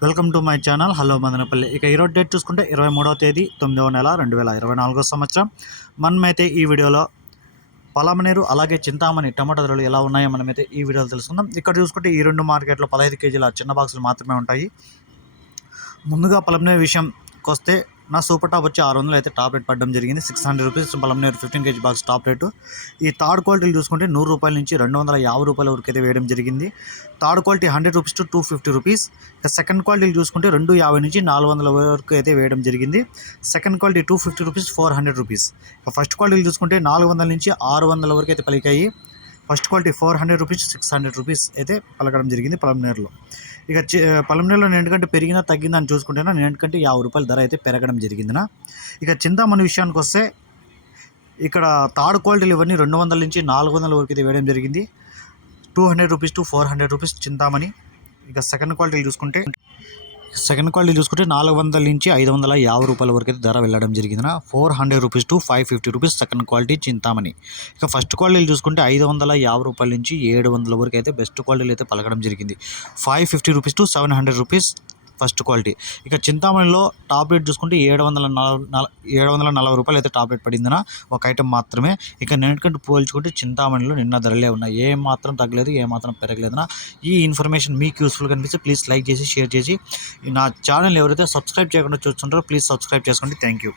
Welcome to my channel. Hello Madanapalle. ఇక ఈరోజు date చూసుకుంటే ఇరవై మూడవ తేదీ తొమ్మిదవ నెల రెండు వేల ఇరవై నాలుగో సంవత్సరం. మనమైతే ఈ వీడియోలో పలామనేరు అలాగే చింతామణి టమాటా ధరలు ఎలా ఉన్నాయో మనమైతే ఈ వీడియోలో తెలుసుకుందాం. ఇక్కడ చూసుకుంటే ఈ రెండు మార్కెట్లో పదహైదు కేజీల చిన్న బాక్సులు మాత్రమే ఉంటాయి. ముందుగా పలమనేరు విషయంకి వస్తే నా సూపర్ టాప్ వచ్చి ఆరు వందలు అయితే టాప్ రేట్ పడడం జరిగింది. Six hundred rupees Palamaner fifteen K G box top rate. ఈ థర్డ్ క్వాలిటీలు చూసుకుంటే నూరు రూపాయల నుంచి రెండు వందల యాభై రూపాయల వరకు అయితే వేయడం జరిగింది. Third quality hundred rupees to two fifty rupees. Second క్వాలిటీలు చూసుకుంటే రెండు యాభై నుంచి నాలుగు వందల వరకు అయితే వేయడం జరిగింది. Second quality two fifty rupees four hundred rupees. First క్వాలిటీలు చూసుకుంటే నాలుగు వందల నుంచి ఆరు వందల వరకు అయితే పలికాయి. First quality four hundred rupees six hundred rupees అయితే పలకడం జరిగింది పలమనేరులో. ఇక చి- నేను ఎందుకంటే పెరిగినా తగ్గిందా అని చూసుకుంటేనా ఎందుకంటే యాభై రూపాయల ధర అయితే పెరగడం జరిగిందినా. ఇక చింతామణి విషయానికి వస్తే ఇక్కడ థర్డ్ క్వాలిటీలు ఇవన్నీ రెండు వందల నుంచి నాలుగు వందల వరకు అయితే వేయడం జరిగింది. Two hundred rupees to four hundred rupees Chintamani. ఇక సెకండ్ క్వాలిటీలు చూసుకుంటే సెకండ్ క్వాలిటీ చూసుకుంటే నాలుగు వందల నుంచి ఐదు వందల యాభై రూపాయల వరకు అయితే ధర వెళ్ళడం జరిగింది four hundred rupees to five fifty rupees second quality Chintamani. ఇక ఫస్ట్ క్వాలిటీలు చూసుకుంటే ఐదు వందల యాభై రూపాయల నుంచి ఏడు వందల వరకు అయితే బెస్ట్ క్వాలిటీలు అయితే పలకడం జరిగింది. Five fifty rupees to seven hundred rupees first quality. ఇక చింతామణిలో టాప్ రేట్ చూసుకుంటే ఏడు వందల నలభై ఏడు వందల నలభై రూపాయలు అయితే టాప్ రేట్ పడిందిన ఒక ఐటెం మాత్రమే. ఇక నిన్నటికంటే పోల్చుకుంటే చింతామణిలో నిన్న ధరలే ఉన్నాయి. ఏ మాత్రం తగ్గలేదు ఏ మాత్రం పెరగలేదున. ఈ ఇన్ఫర్మేషన్ మీకు యూస్ఫుల్ కనిపిస్తే ప్లీజ్ లైక్ చేసి షేర్ చేసి. నా ఛానల్ ఎవరైతే సబ్స్క్రైబ్ చేయకుండా చూస్తుంటారో ప్లీజ్ సబ్స్క్రైబ్ చేసుకోండి. Thank you.